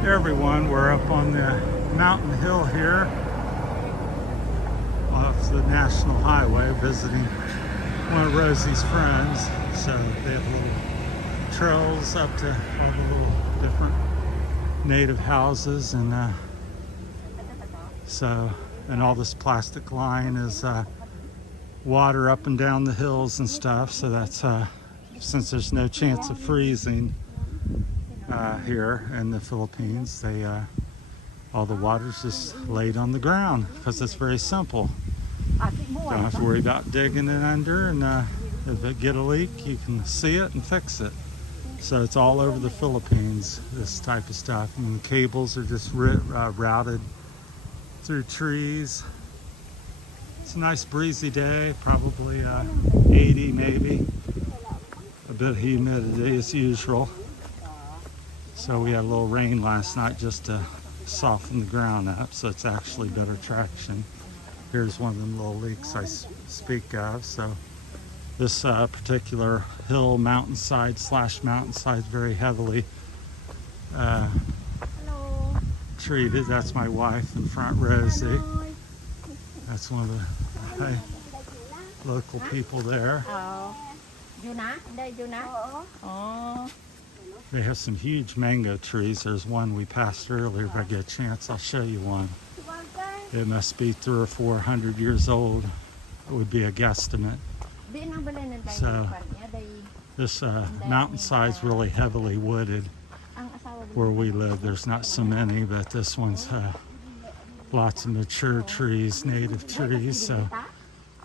Hey everyone, we're up on the mountain hill here off the National Highway visiting one of Rosie's friends. So they have little trails up to all the little different native houses, and and all this plastic line is water up and down the hills and stuff. So that's since there's no chance of freezing here in the Philippines, they all the water's just laid on the ground because it's very simple. Don't have to worry about digging it under, and if it get a leak, you can see it and fix it. So it's all over the Philippines, this type of stuff. I mean, cables are just routed through trees. It's a nice breezy day, probably 80 maybe. A bit of humidity as usual. So we had a little rain last night just to soften the ground up, so it's actually better traction. Here's one of them little leaks I speak of. So this particular hill, mountainside is very heavily treated. That's my wife in front, Rosie. That's one of the local people there. They have some huge mango trees. There's one we passed earlier. If I get a chance, I'll show you one. It must be 300 or 400 years old. It would be a guesstimate. So this mountainside's really heavily wooded. Where we live, there's not so many, but this one's lots of mature trees, native trees. So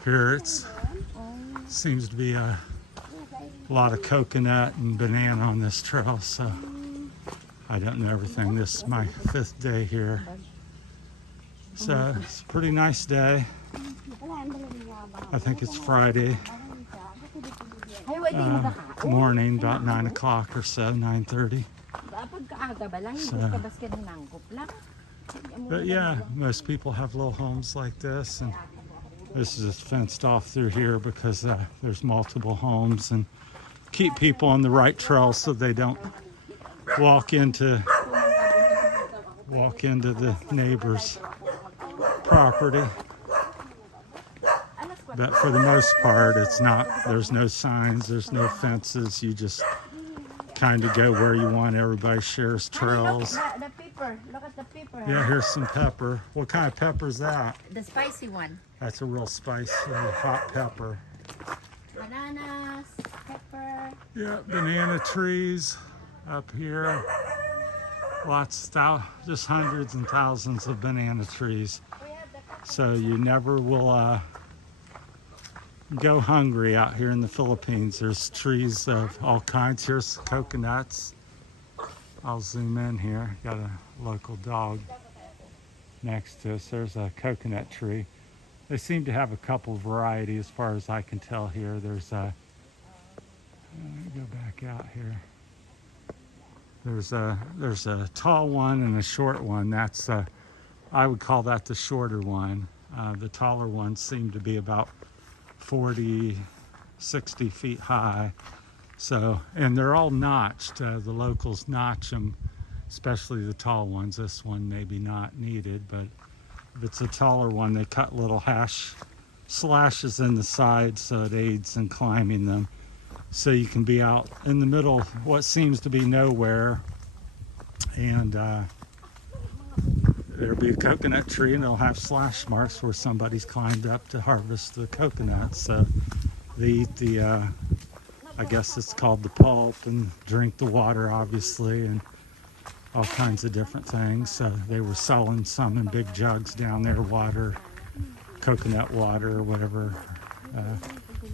here it seems to be a lot of coconut and banana on this trail. So I don't know everything. This is my 5th day here. So it's a pretty nice day. I think it's Friday morning, about 9 o'clock or so, 9:30. But yeah, most people have little homes like this, and this is fenced off through here because there's multiple homes, and keep people on the right trail so they don't walk into the neighbor's property. But for the most part, it's not, there's no signs, there's no fences. You just kind of go where you want. Everybody shares trails. The pepper. Look at the pepper. Yeah, here's some pepper. What kind of pepper is that? The spicy one. That's a real spicy, hot pepper. Bananas, pepper. Yeah, banana trees up here. Lots, just hundreds and thousands of banana trees. So you never will go hungry out here in the Philippines. There's trees of all kinds. Here's coconuts. I'll zoom in here. Got a local dog next to us. There's a coconut tree. They seem to have a couple varieties as far as I can tell here. There's a, let me go back out here. There's a tall one and a short one. That's I would call that the shorter one. The taller ones seem to be about 40, 60 feet high. So, and they're all notched. The locals notch them, especially the tall ones. This one maybe not needed, but if it's a taller one, they cut little slashes in the side so it aids in climbing them. So you can be out in the middle of what seems to be nowhere, and there'll be a coconut tree, and they'll have slash marks where somebody's climbed up to harvest the coconuts. So they eat the, I guess it's called the pulp, and drink the water, obviously, and all kinds of different things. So they were selling some in big jugs down there, water, coconut water, or whatever.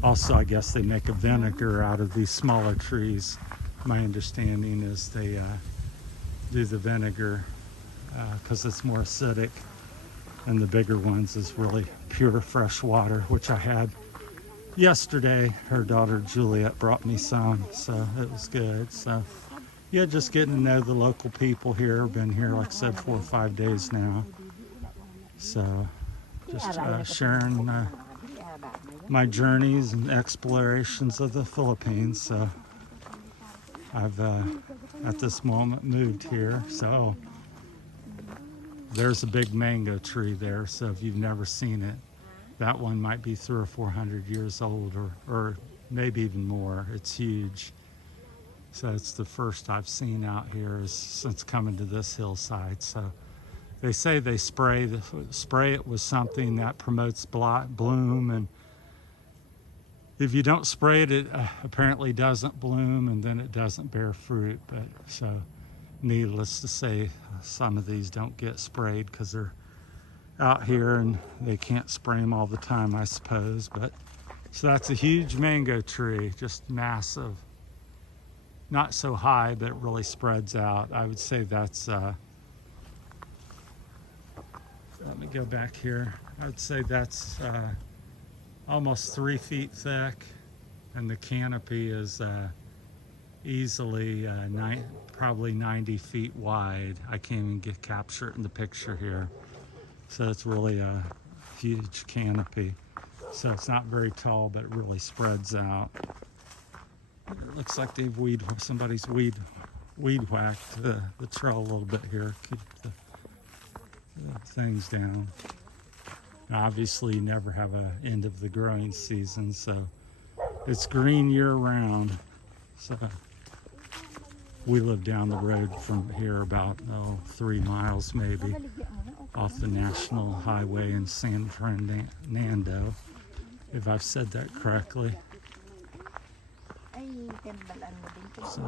Also, I guess they make a vinegar out of these smaller trees. My understanding is they do the vinegar because it's more acidic, and the bigger ones is really pure fresh water, which I had yesterday. Her daughter Juliet brought me some, so it was good. So yeah, just getting to know the local people here. Been here, like I said, 4 or 5 days now. So just sharing my journeys and explorations of the Philippines. So I've at this moment moved here, so there's a big mango tree there. So if you've never seen it, that one might be 300 or 400 years old, or maybe even more. It's huge. So it's the first I've seen out here since coming to this hillside. So they say they spray it with something that promotes bloom, and if you don't spray it, it apparently doesn't bloom, and then it doesn't bear fruit. But so, needless to say, some of these don't get sprayed because they're out here and they can't spray them all the time, I suppose. But so that's a huge mango tree, just massive. Not so high, but it really spreads out. I would say that's, let me go back here. I would say that's almost 3 feet thick, and the canopy is easily probably 90 feet wide. I can't even capture it in the picture here. So it's really a huge canopy. So it's not very tall, but it really spreads out. It looks like somebody's weed whacked the trail a little bit here. Keep the things down. Obviously, you never have an end of the growing season, so it's green year round. So we live down the road from here about 3 miles maybe off the National Highway in San Fernando, if I've said that correctly. So,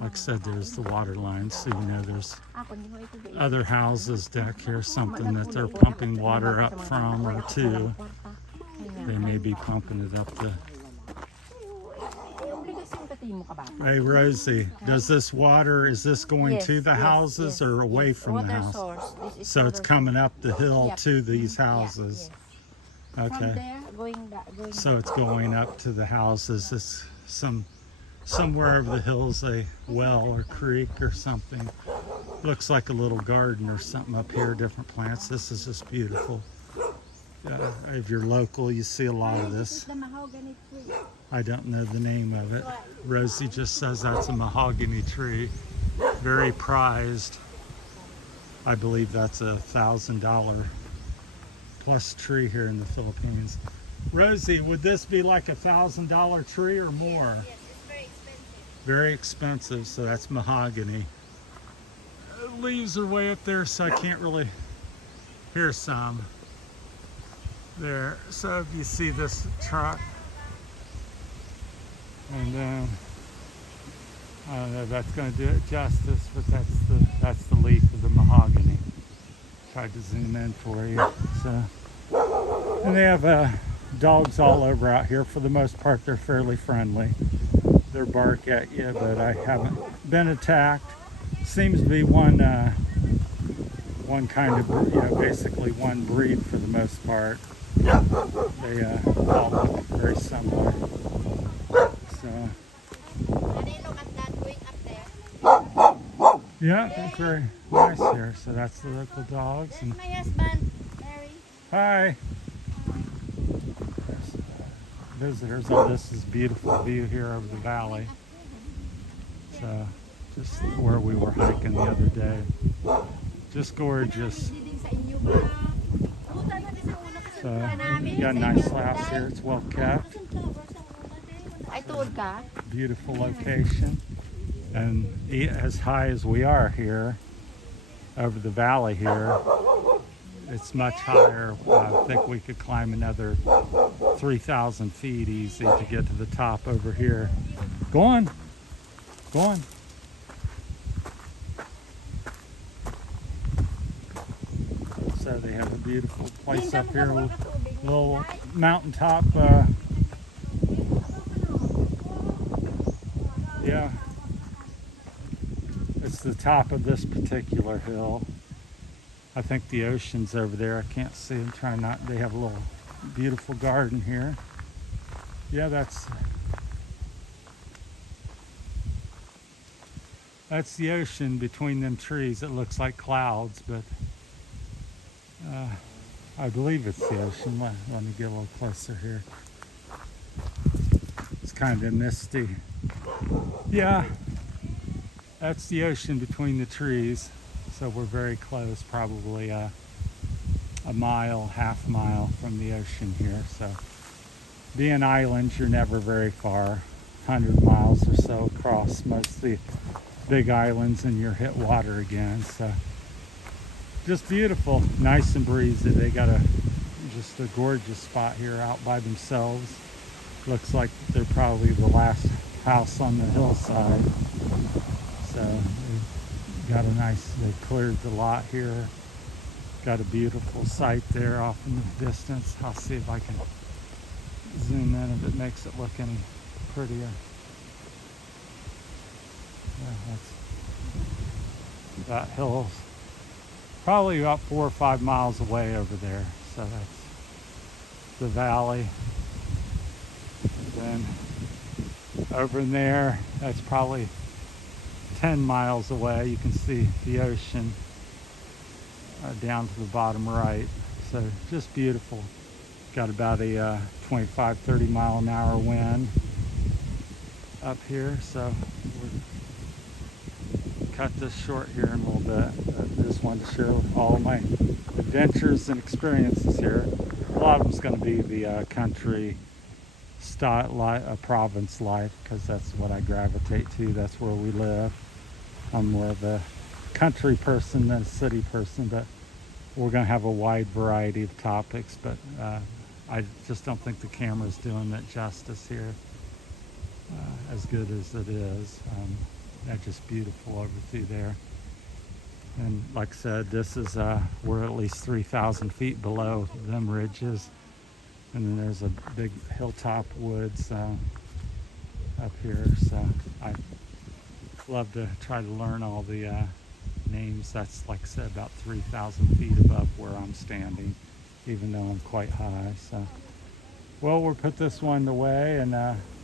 like I said, there's the water line, so you know there's other houses back here, something that they're pumping water up from or to. They may be pumping it up the... Hey Rosie, does this water, is this going to the houses or away from the house? So it's coming up the hill to these houses. Okay. So it's going up to the houses. It's somewhere over the hills, a well or creek or something. Looks like a little garden or something up here, different plants. This is just beautiful. If you're local, you see a lot of this. I don't know the name of it. Rosie just says that's a mahogany tree. Very prized. I believe that's $1,000 plus tree here in the Philippines. Rosie, would this be like $1,000 tree or more? Yes, it's very expensive. Very expensive, so that's mahogany. Leaves are way up there, so I can't really hear some. There, so if you see this truck, and then I don't know if that's going to do it justice, but that's the leaf of the mahogany. Tried to zoom in for you. So, and they have dogs all over out here. For the most part, they're fairly friendly. They bark at you, but I haven't been attacked. Seems to be one kind of, basically one breed for the most part. They all look very similar. So, Look at that going up there. yeah, it's very nice here. So that's the local dogs. That's And my husband, Mary. hi. Visitors. Oh, this is a beautiful view here over the valley. So, just where we were hiking the other day. Just gorgeous. So, you got a nice house here. It's well kept. I told ka. Beautiful location. And as high as we are here, over the valley here, it's much higher. I think we could climb another 3,000 feet easy to get to the top over here. Go on. Go on. So they have a beautiful place up here, a little mountaintop. Yeah. It's the top of this particular hill. I think the ocean's over there. I can't see. I'm trying not. They have a little beautiful garden here. Yeah, that's the ocean between them trees. It looks like clouds, but I believe it's the ocean. Let me get a little closer here. It's kind of misty. Yeah. That's the ocean between the trees. So we're very close, probably a mile, half mile from the ocean here. So being islands, you're never very far. 100 miles or so across most of the big islands and you're hit water again. So just beautiful, nice and breezy. They got just a gorgeous spot here out by themselves. Looks like they're probably the last house on the hillside. So they've got a nice, they cleared the lot here. Got a beautiful site there off in the distance. I'll see if I can zoom in if it makes it look any prettier. Yeah, that hill's probably about 4 or 5 miles away over there. So that's the valley. And then over in there, that's probably 10 miles away. You can see the ocean down to the bottom right. So just beautiful. Got about a 25, 30 mile an hour wind up here. So we'll cut this short here in a little bit. Just wanted to share all my adventures and experiences here. A lot of them's going to be the country style, province life, because that's what I gravitate to. That's where we live. I'm more of a country person than a city person, but we're going to have a wide variety of topics. But I just don't think the camera's doing it justice here as good as it is. That's just beautiful over through there. And like I said, this is we're at least 3,000 feet below them ridges. And then there's a big hilltop woods up here. So I love to try to learn all the names. That's, like I said, about 3,000 feet above where I'm standing, even though I'm quite high. So, well, we'll put this one away, and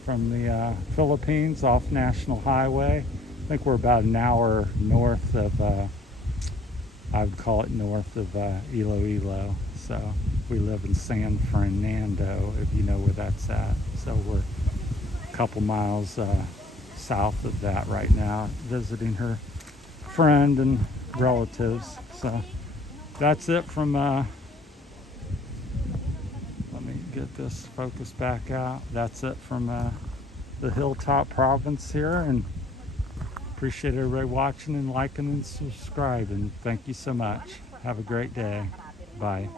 from the Philippines off National Highway. I think we're about an hour north of, I would call it north of Iloilo. So we live in San Fernando, if you know where that's at. So we're a couple miles south of that right now, visiting her friend and relatives. So that's it from, let me get this focus back out. That's it from the Hilltop Province here, and appreciate everybody watching and liking and subscribing. Thank you so much. Have a great day. Bye.